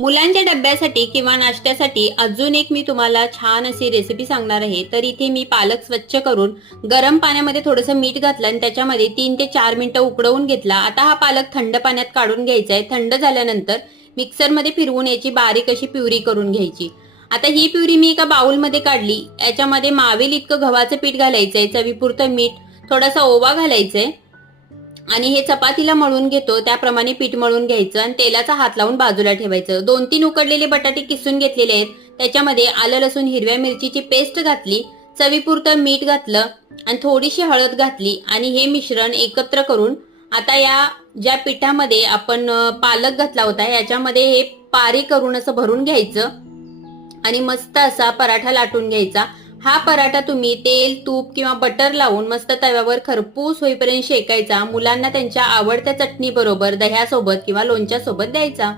मुलांच्या डब्यासाठी किंवा नाश्त्यासाठी अजून एक मी तुम्हाला छान अशी रेसिपी सांगणार आहे। तर इथे मी पालक स्वच्छ करून गरम पाण्यामध्ये थोडंसं मीठ घातलं आणि त्याच्यामध्ये 3 ते 4 मिनिटं उकडवून घेतला। आता हा पालक थंड पाण्यात काढून घ्यायचा आहे। थंड झाल्यानंतर मिक्सरमध्ये फिरवून याची बारीक अशी प्युरी करून घ्यायची। आता ही प्युरी मी एका बाउलमध्ये काढली। याच्यामध्ये मावेल इतकं गव्हाचं पीठ घालायचंय, चवीपुरतं मीठ, थोडासा ओवा घालायचंय आणि हे चपातीला मळून घेतो त्याप्रमाणे पीठ मळून घ्यायचं आणि तेलाचा हात लावून बाजूला ठेवायचं। 2-3 उकडलेले बटाटे किसून घेतलेले आहेत, त्याच्यामध्ये आलं लसूण हिरव्या मिरचीची पेस्ट घातली, चवीपुरतं मीठ घातलं आणि थोडीशी हळद घातली आणि हे मिश्रण एकत्र करून आता या ज्या पिठामध्ये आपण पालक घातला होता याच्यामध्ये हे पारी करून असं भरून घ्यायचं आणि मस्त असा पराठा लाटून घ्यायचा। हा पराठा तुम्ही तेल, तूप किंवा बटर लावून मस्त तव्यावर खरपूस होईपर्यंत शेकायचा। मुलांना त्यांच्या आवडत्या चटणी बरोबर, दह्यासोबत किंवा लोणच्यासोबत द्यायचा।